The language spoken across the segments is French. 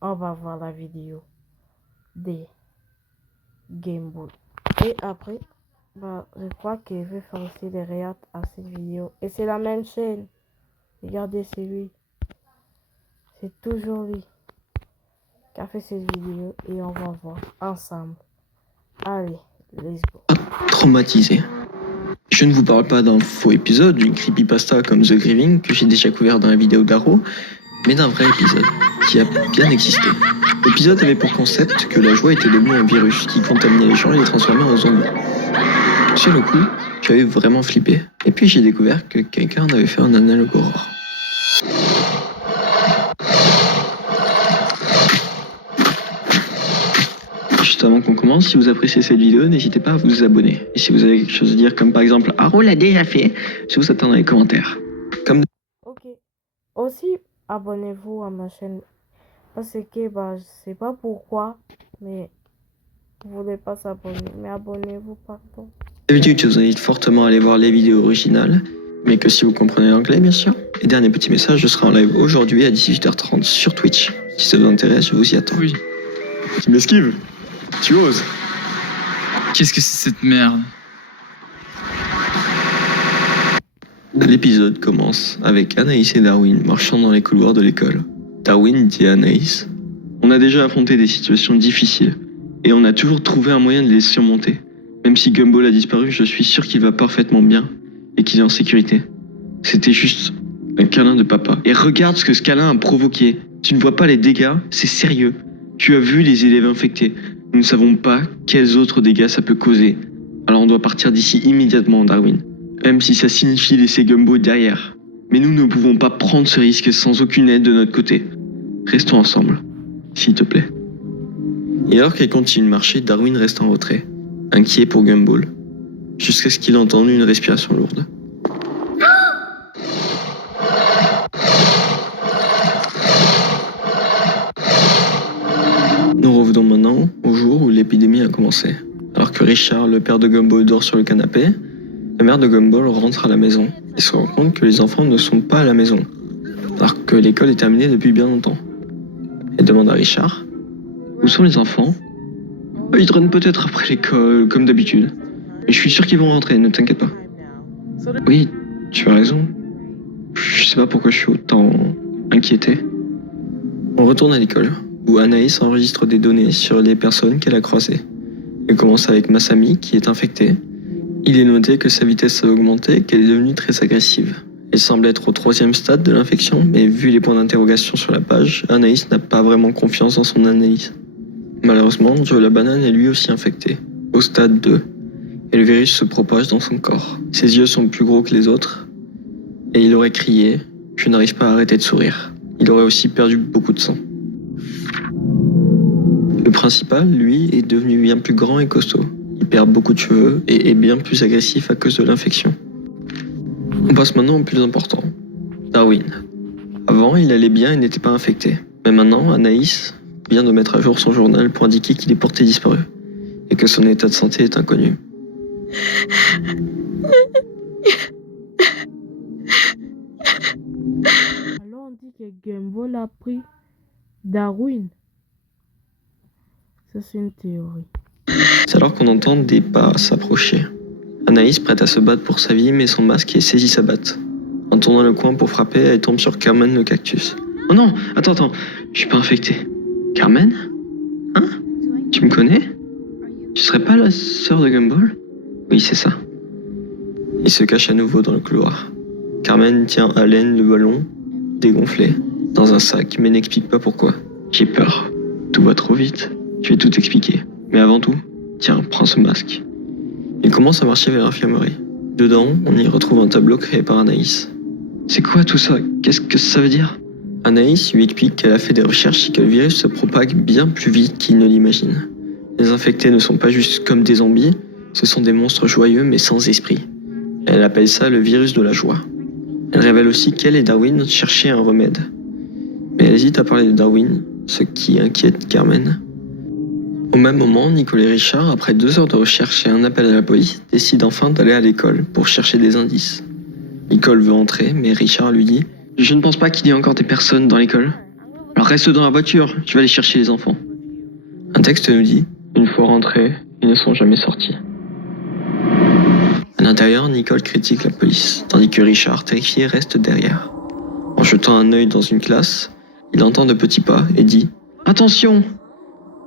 on va voir la vidéo des Game Boy. Et après, je crois que je vais faire aussi des réacts à cette vidéo. Et c'est la même chaîne. Regardez, c'est lui. C'est toujours lui qui a fait cette vidéo et on va voir ensemble. Allez, let's go. Traumatisé. Je ne vous parle pas d'un faux épisode, d'une creepypasta comme The Grieving que j'ai déjà couvert dans la vidéo d'Arrow, mais d'un vrai épisode qui a bien existé. L'épisode avait pour concept que la joie était devenue un virus qui contaminait les gens et les transformait en zombies. Sur le coup, j'avais vraiment flippé. Et puis j'ai découvert que quelqu'un en avait fait un analogue horreur. Juste avant qu'on commence, si vous appréciez cette vidéo, n'hésitez pas à vous abonner. Et si vous avez quelque chose à dire, comme par exemple « Arrow l'a déjà fait », je vous attends dans les commentaires. Ok. Aussi, abonnez-vous à ma chaîne. Parce que, je sais pas pourquoi, mais vous voulez pas s'abonner. Mais abonnez-vous, pardon. D'habitude, je vous invite fortement à aller voir les vidéos originales, mais que si vous comprenez l'anglais, bien sûr. Et dernier petit message, je serai en live aujourd'hui à 18h30 sur Twitch. Si ça vous intéresse, je vous y attends. Oui. Tu m'esquives? Tu oses? Qu'est-ce que c'est cette merde? L'épisode commence avec Anaïs et Darwin marchant dans les couloirs de l'école. Darwin dit à Anaïs: on a déjà affronté des situations difficiles, et on a toujours trouvé un moyen de les surmonter. Même si Gumball a disparu, je suis sûr qu'il va parfaitement bien, et qu'il est en sécurité. C'était juste un câlin de papa. Et regarde ce que ce câlin a provoqué. Tu ne vois pas les dégâts, c'est sérieux. Tu as vu les élèves infectés. Nous ne savons pas quels autres dégâts ça peut causer. Alors on doit partir d'ici immédiatement, Darwin. Même si ça signifie laisser Gumball derrière. Mais nous ne pouvons pas prendre ce risque sans aucune aide de notre côté. Restons ensemble, s'il te plaît. Et alors qu'elle continue de marcher, Darwin reste en retrait, inquiet pour Gumball, jusqu'à ce qu'il entende une respiration lourde. Nous revenons maintenant au jour où l'épidémie a commencé. Alors que Richard, le père de Gumball, dort sur le canapé, la mère de Gumball rentre à la maison et se rend compte que les enfants ne sont pas à la maison, alors que l'école est terminée depuis bien longtemps. Elle demande à Richard: où sont les enfants? Ils traînent peut-être après l'école, comme d'habitude. Mais je suis sûr qu'ils vont rentrer, ne t'inquiète pas. Oui, tu as raison. Je sais pas pourquoi je suis autant inquiété. On retourne à l'école, où Anaïs enregistre des données sur les personnes qu'elle a croisées. Elle commence avec Masami, qui est infectée. Il est noté que sa vitesse a augmenté et qu'elle est devenue très agressive. Elle semble être au 3e stade de l'infection, mais vu les points d'interrogation sur la page, Anaïs n'a pas vraiment confiance dans son analyse. Malheureusement, Joe la banane est lui aussi infecté, au stade 2, et le virus se propage dans son corps. Ses yeux sont plus gros que les autres, et il aurait crié « Je n'arrive pas à arrêter de sourire ». Il aurait aussi perdu beaucoup de sang. Le principal, lui, est devenu bien plus grand et costaud. Il perd beaucoup de cheveux et est bien plus agressif à cause de l'infection. On passe maintenant au plus important, Darwin. Avant, il allait bien et n'était pas infecté. Mais maintenant, Anaïs vient de mettre à jour son journal pour indiquer qu'il est porté disparu et que son état de santé est inconnu. Alors on dit que Gumball a pris Darwin. Ça, c'est une théorie. C'est alors qu'on entend des pas s'approcher. Anaïs, prête à se battre pour sa vie, met son masque et saisit sa batte. En tournant le coin pour frapper, elle tombe sur Carmen le cactus. Oh non, attends, je suis pas infecté. Carmen? Hein? Tu me connais? Tu serais pas la sœur de Gumball? Oui, c'est ça. Il se cache à nouveau dans le couloir. Carmen tient à l'aine le ballon, dégonflé, dans un sac, mais n'explique pas pourquoi. J'ai peur. Tout va trop vite. Je vais tout expliquer. Mais avant tout, tiens, prends ce masque. Il commence à marcher vers l'infirmerie. Dedans, on y retrouve un tableau créé par Anaïs. C'est quoi tout ça? Qu'est-ce que ça veut dire? Anaïs lui explique qu'elle a fait des recherches et que le virus se propague bien plus vite qu'il ne l'imagine. Les infectés ne sont pas juste comme des zombies, ce sont des monstres joyeux mais sans esprit. Elle appelle ça le virus de la joie. Elle révèle aussi qu'elle et Darwin cherchaient un remède. Mais elle hésite à parler de Darwin, ce qui inquiète Carmen. Au même moment, Nicole et Richard, après 2 heures de recherche et un appel à la police, décident enfin d'aller à l'école pour chercher des indices. Nicole veut entrer, mais Richard lui dit: je ne pense pas qu'il y ait encore des personnes dans l'école. Alors reste dans la voiture, je vais aller chercher les enfants. Un texte nous dit, une fois rentrés, ils ne sont jamais sortis. À l'intérieur, Nicole critique la police, tandis que Richard, terrifié, reste derrière. En jetant un œil dans une classe, il entend de petits pas et dit « Attention !»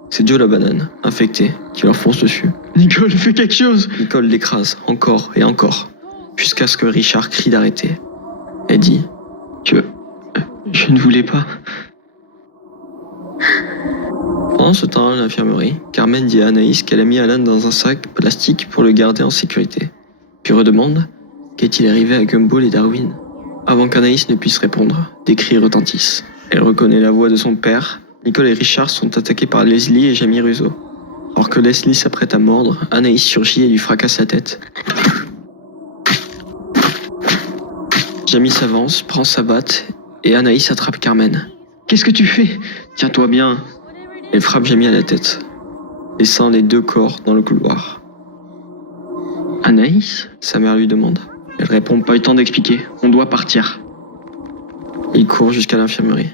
C'est Joe la banane, infecté, qui leur fonce dessus. « Nicole, fais quelque chose !» Nicole l'écrase, encore et encore, jusqu'à ce que Richard crie d'arrêter. Elle dit « Je ne voulais pas. » Pendant ce temps, à l'infirmerie, Carmen dit à Anaïs qu'elle a mis Alan dans un sac plastique pour le garder en sécurité. Puis redemande qu'est-il arrivé à Gumball et Darwin. Avant qu'Anaïs ne puisse répondre, des cris retentissent. Elle reconnaît la voix de son père. Nicole et Richard sont attaqués par Leslie et Jamie Russo. Alors que Leslie s'apprête à mordre, Anaïs surgit et lui fracasse la tête. Jamie s'avance, prend sa batte et Anaïs attrape Carmen. « Qu'est-ce que tu fais ? Tiens-toi bien !» Elle frappe Jamie à la tête, laissant les deux corps dans le couloir. « Anaïs ?» sa mère lui demande. Elle répond « Pas eu le temps d'expliquer, on doit partir. » Il court jusqu'à l'infirmerie.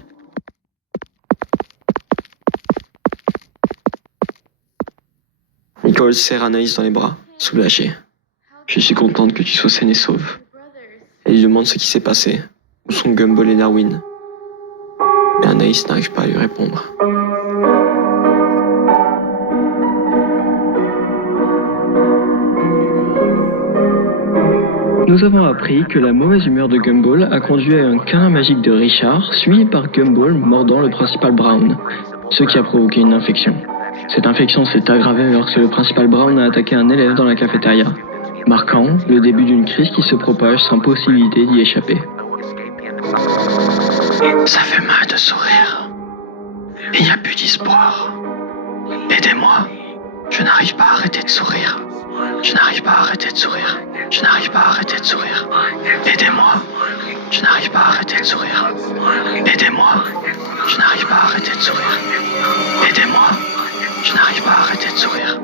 Nicole serre Anaïs dans les bras, soulagée. « Je suis contente que tu sois saine et sauve. » Elle lui demande ce qui s'est passé, où sont Gumball et Darwin. Mais Anaïs n'arrive pas à lui répondre. Nous avons appris que la mauvaise humeur de Gumball a conduit à un câlin magique de Richard, suivi par Gumball mordant le principal Brown, ce qui a provoqué une infection. Cette infection s'est aggravée lorsque le principal Brown a attaqué un élève dans la cafétéria, marquant le début d'une crise qui se propage sans possibilité d'y échapper. Ça fait mal de sourire. Il n'y a plus d'espoir. Aidez-moi. Je n'arrive pas à arrêter de sourire. Je n'arrive pas à arrêter de sourire. Je n'arrive pas à arrêter de sourire. Aidez-moi. Je n'arrive pas à arrêter de sourire. Aidez-moi. Je n'arrive pas à arrêter de sourire. Aidez-moi. Je n'arrive pas à arrêter de sourire.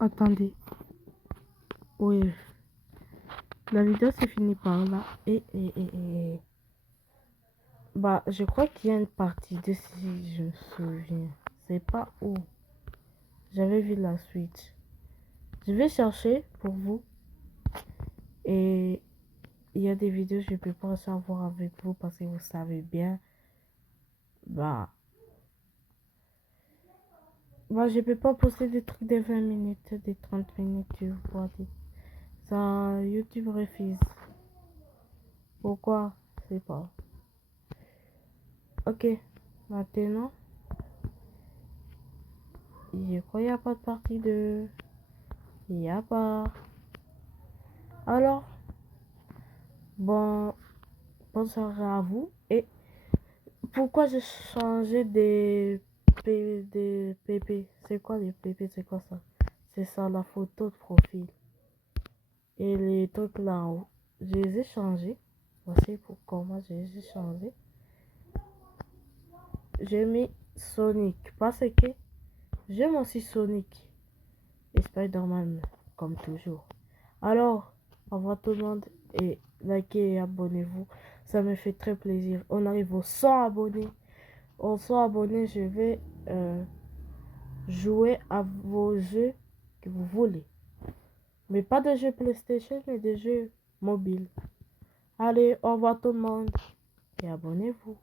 Attendez. Oui. La vidéo s'est finie par là. Bah, je crois qu'il y a une partie de si je me souviens. C'est pas où. J'avais vu la suite. Je vais chercher pour vous. Et il y a des vidéos que je peux pas savoir avec vous parce que vous savez bien. Bah, je peux pas poster des trucs de 20 minutes, des 30 minutes, tu vois. Ça, YouTube refuse. Pourquoi? Je sais pas. Ok, maintenant, je crois qu'il n'y a pas de partie 2. Il n'y a pas. Alors, bonne soirée à vous. Et pourquoi j'ai changé des PP? C'est quoi les PP? C'est quoi ça? C'est ça, la photo de profil. Et les trucs là en haut, je les ai changés. Voici pour comment je les ai changés. J'ai mis Sonic parce que j'aime aussi Sonic et Spider-Man comme toujours. Alors, au revoir tout le monde et likez et abonnez-vous. Ça me fait très plaisir. On arrive aux 100 abonnés. Aux 100 abonnés, je vais jouer à vos jeux que vous voulez. Mais pas de jeux PlayStation, mais des jeux mobiles. Allez, au revoir tout le monde et abonnez-vous.